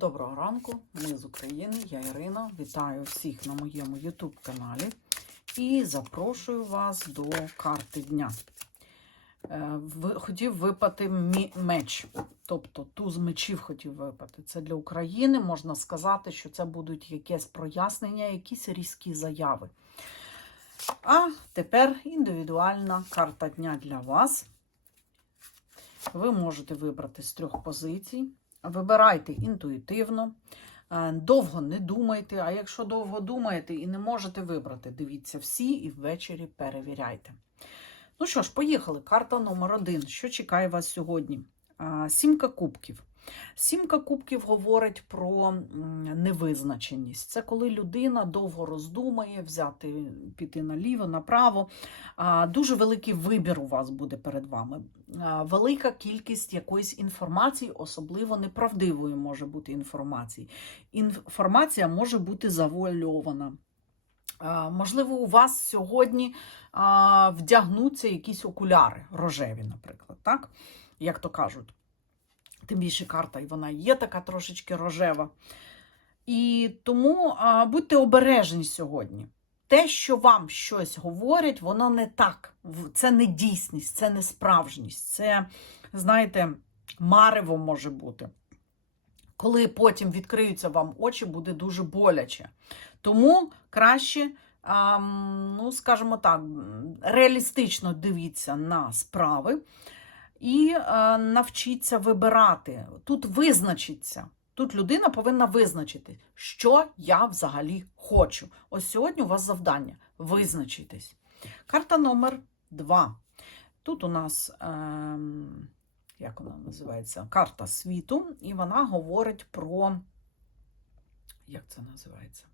Доброго ранку, ми з України, я Ірина. Вітаю всіх на моєму YouTube каналі і запрошую вас до карти дня. Е, Хотів випати меч, тобто туз мечів хотів випати. Це для України можна сказати, що це будуть якесь прояснення, якісь різкі заяви. А тепер індивідуальна карта дня для вас. Ви можете вибрати з трьох позицій. Вибирайте інтуїтивно, е, довго не думайте. А якщо довго думаєте і не можете вибрати, дивіться всі і ввечері перевіряйте. Ну що ж, поїхали. Карта номер один. Що чекає вас сьогодні? Сімка кубків. Сімка кубків говорить про невизначеність. Це коли людина довго роздумає, взяти, піти наліво, направо. Дуже великий вибір у вас буде перед вами. Велика кількість якоїсь інформації, особливо неправдивої може бути інформації. Інформація може бути завуальована. Можливо, у вас сьогодні вдягнуться якісь окуляри рожеві, наприклад, так? Як то кажуть. Тим більше карта, і вона є така трошечки рожева. І тому а, будьте обережні сьогодні. Те, що вам щось говорять, воно не так. Це не дійсність, це не справжність. Це, знаєте, марево може бути. Коли потім відкриються вам очі, буде дуже боляче. Тому краще, ам, ну, скажімо так, реалістично дивіться на справи і е, навчіться вибирати. Тут визначиться. Тут людина повинна визначити, що я взагалі хочу. Ось сьогодні у вас завдання визначитись. Карта номер два. Тут у нас, ем, як вона називається, карта світу, і вона говорить про, як це називається?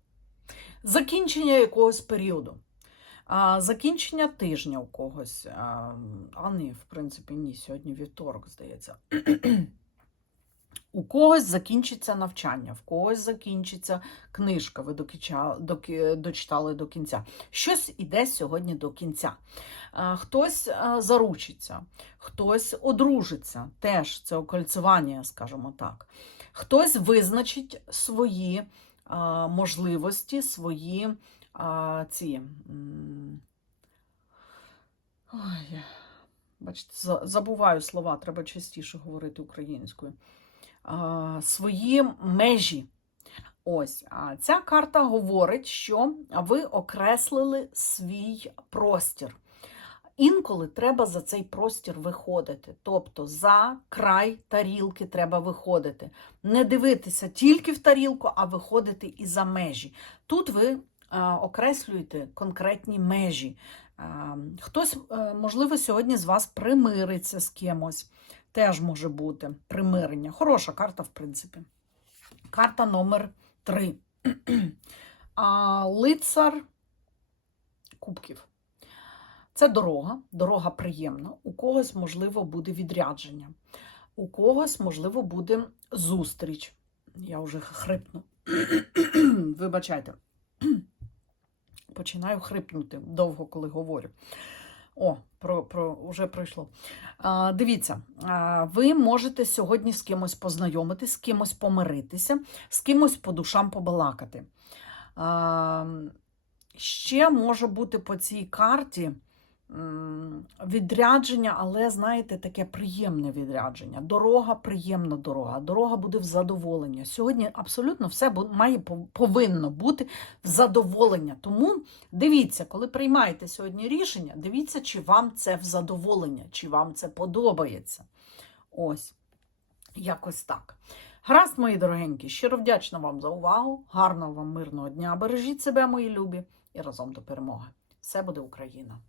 Закінчення якогось періоду. А, закінчення тижня у когось. А, а ні, в принципі, ні, сьогодні вівторок, здається. У когось закінчиться навчання, в когось закінчиться книжка, ви дочитали до кінця. Щось іде сьогодні до кінця. Хтось заручиться, хтось одружиться, теж це окольцювання, скажімо так. Хтось визначить свої можливості, свої а, ці. Ой, бачите, забуваю слова, треба частіше говорити українською. А, свої межі. Ось, а ця карта говорить, що ви окреслили свій простір. Інколи треба за цей простір виходити. Тобто за край тарілки треба виходити. Не дивитися тільки в тарілку, а виходити і за межі. Тут ви а, окреслюєте конкретні межі. Хтось, е, можливо, сьогодні з вас примириться з кимось. Теж може бути примирення. Хороша карта, в принципі. Карта номер три. А, Лицар кубків. Це дорога, дорога приємна. У когось, можливо, буде відрядження, у когось, можливо, буде зустріч. Я вже хрипну. Вибачайте. Починаю хрипнути довго, коли говорю. О, про, про, вже пройшло. А, дивіться, а, ви можете сьогодні з кимось познайомитись, з кимось помиритися, з кимось по душам побалакати. А, ще може бути по цій карті відрядження, але, знаєте, таке приємне відрядження. Дорога приємна дорога. Дорога буде в задоволення. Сьогодні абсолютно все має повинно бути в задоволення. Тому дивіться, коли приймаєте сьогодні рішення, дивіться, чи вам це в задоволення, чи вам це подобається. Ось, якось так. Гаразд, мої дорогенькі, щиро вдячна вам за увагу. Гарного вам мирного дня. Бережіть себе, мої любі, і разом до перемоги. Все буде Україна!